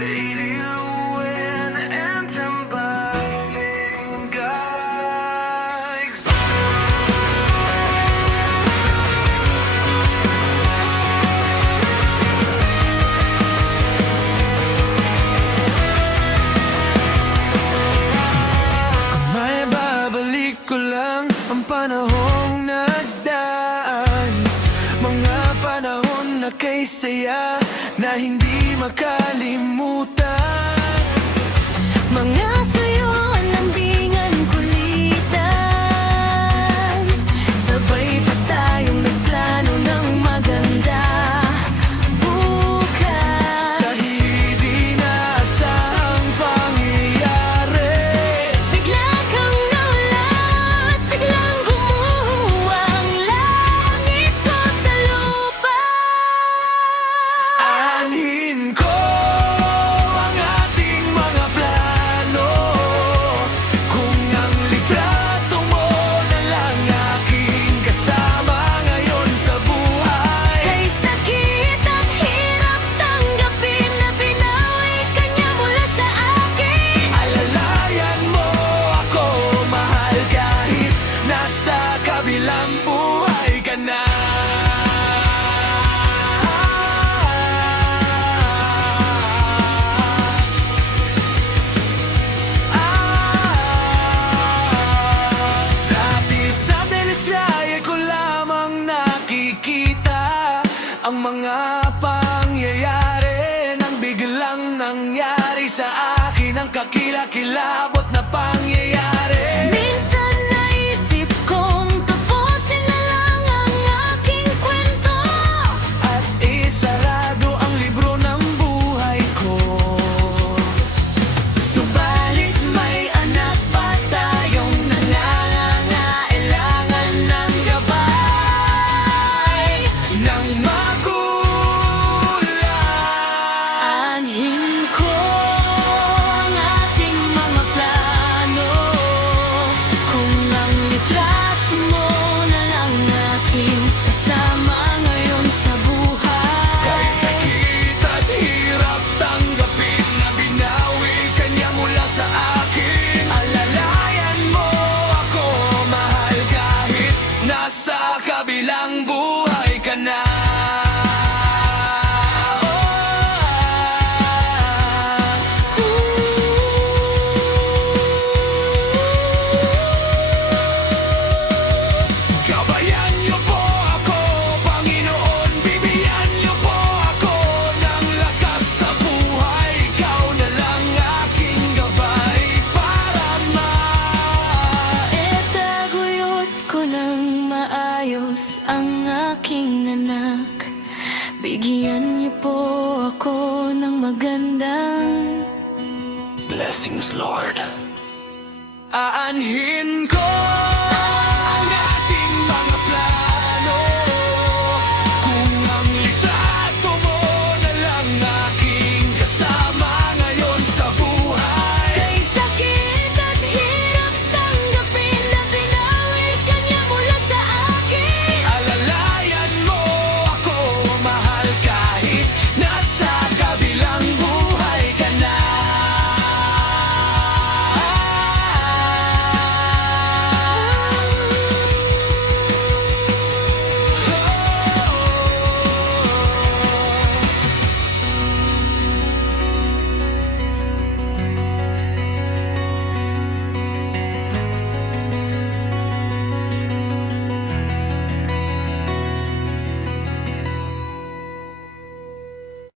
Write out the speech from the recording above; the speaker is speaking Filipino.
Lady Luwen en Tambanging Guys. Kung may babalik ko lang ang panahong nagdaan, mga panahon na kay saya na hindi makalimutan. Mga sayo ang lambingan kulitan, sabay pa tayong nagplano ng maganda bukas. Sa hindi inaasahang pangyayari, Bigla kang nawala at biglang gumuho ang langit ko sa lupa. aanhin ko ang ating mga plano. Kung ang litrato mo na lang aking kasama ngayon sa buhay, Kay sakit at hirap tanggapin na binawi ka niya mula sa akin. alalayan mo ako, mahal, kahit nasa kabilang buhay ka na. Dati sa teleserye ko lamang nakikita ang mga pangyayari, nang biglang nangyari sa akin ang kakilakilabot na pangyayari. Minsan naisip kong tapusin na lang ang aking kwento, At isarado ang libro ng buhay ko. subalit may anak pa tayong nangangailangan ng gabay Nang magulang, Anhin ko ang ating mga plano. Kung ang litrato mo na lang aking kasama ngayon sa buhay. kay sakit at hirap tanggapin na binawi ka niya mula sa akin. Alalayan mo ako, mahal, kahit nasa kabilang buhay ka na. Gabayan niyo po ako, Panginoon, bibigyan niyo po ako ng lakas sa buhay. Ikaw na lang aking gabay para Etaguyod ko ng maayos ang aking anak. Bigyan niyo po ako ng magandang Blessings, Lord. Aanhin ko